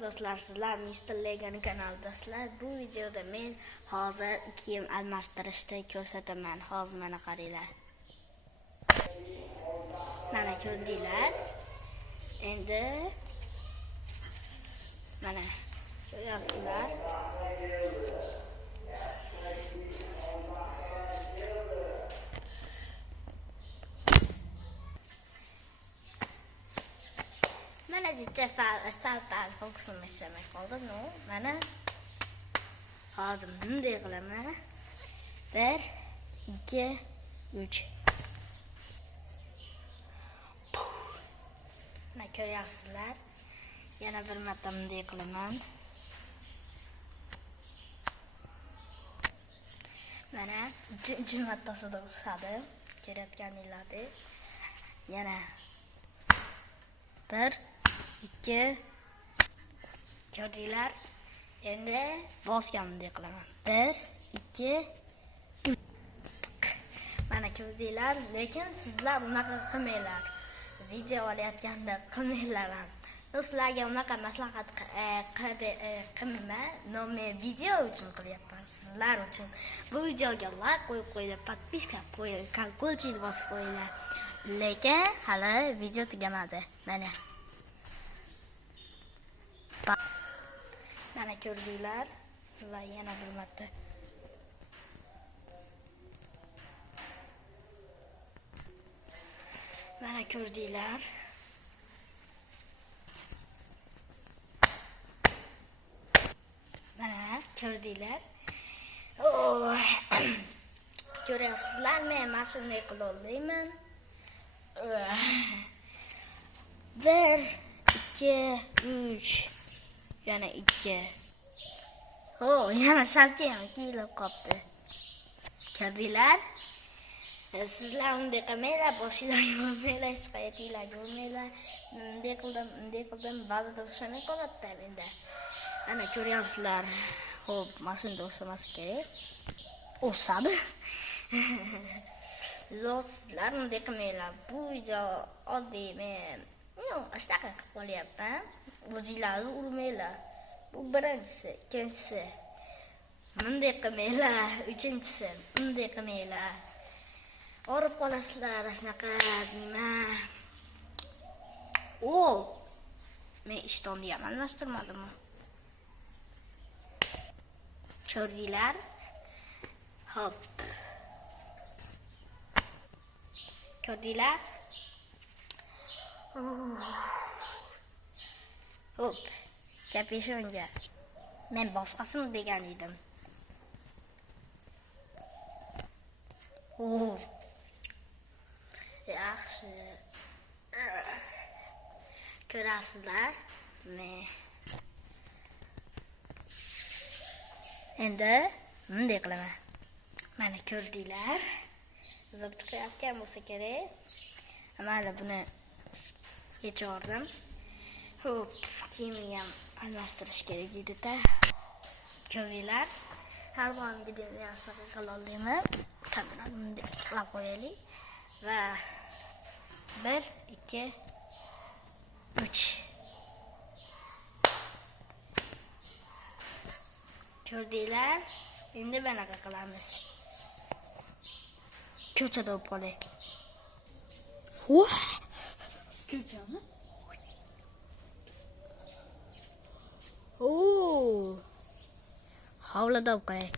Do'stlar, sizlar Mr. Legani kanalidasizlar. Bu videoda men hozir kiyim almashtirishni ko'rsataman. Hozir mana qaranglar. Mana ko'rdinglar. Endi mana ko'ryapsizlar. Mana jicha sal fokusim ishlamay qoldi. No, mana hozir bunday qilaman. 1 2 3. Mana ko'ryapsizlar. Yana bir marta bunday qilaman. Mana ikkinchi martasida usadi. Kelayotganinglardek. Yana 1 2 ko'rdinglar. Endi boshqa bunday qilaman. 1 2 3. Mana ko'rdinglar, lekin sizlar bunaqa qilmanglar. Video olayotganda qilmanglar. Sizlarga unaqa maslahat qilmayman. Men video uchun qilyapman, sizlar uchun. Bu videoga like qo'yib qo'yinglar, podpiska qo'ying, kolokольчик bosib qo'yinglar. Lekin hali video tugamadi. Mana ko'rdinglar va yana bir marta. Mana ko'rdinglar. Mana ko'rdinglar. Ko'ryapsizlar, men mana shunday qila olmayman. 1 2 3 yana 2. Yana shalka ham kiyilib qolibdi. Ko'rdinglar? Sizlar unday qilmanglar, boshinglarga urmanglar, hech qayotinglarga urmanglar. Unday qildim, ba'zida o'xshamay qoladi menda. Ana ko'ryapsizlar. Xo'p, mana shunda o'xshamasa kerak. O'xshadi. Sizlar unday qilmanglar. Bu video oddiy, men ashtaqa qilib qo'yapman. O'zinglarni urmanglar. Bu birinchisi, ikkinchisi. Bunday qilmanglar, uchinchisi, bunday qilmanglar. Orib qolasizlar, shunaqa deyman. Men ishtonni ham almashtirmadimmi? Ko'rdinglar? Hop. Ko'rdinglar? Hop. Kapishonga. Men boshqasini degan edim. Yaxshi. Ko'rasizlar? Endi bunday qilaman. Mana ko'rdinglar? Zo'r chiqayotgan bo'lsa kerak. Mana buni yechordim. Hop, kiyimni ham almashtirish kerak edi-da. Ko'rdinglar? Har doimgidek yaxshi qila olmayman. Kamerani bunday qilib qo'yaylik. Va 1 2 3. Ko'rdinglar? Endi bunaqa qilamiz. Ko'chada o'p qolay. Ko'chami? Hovlida o'p qolay.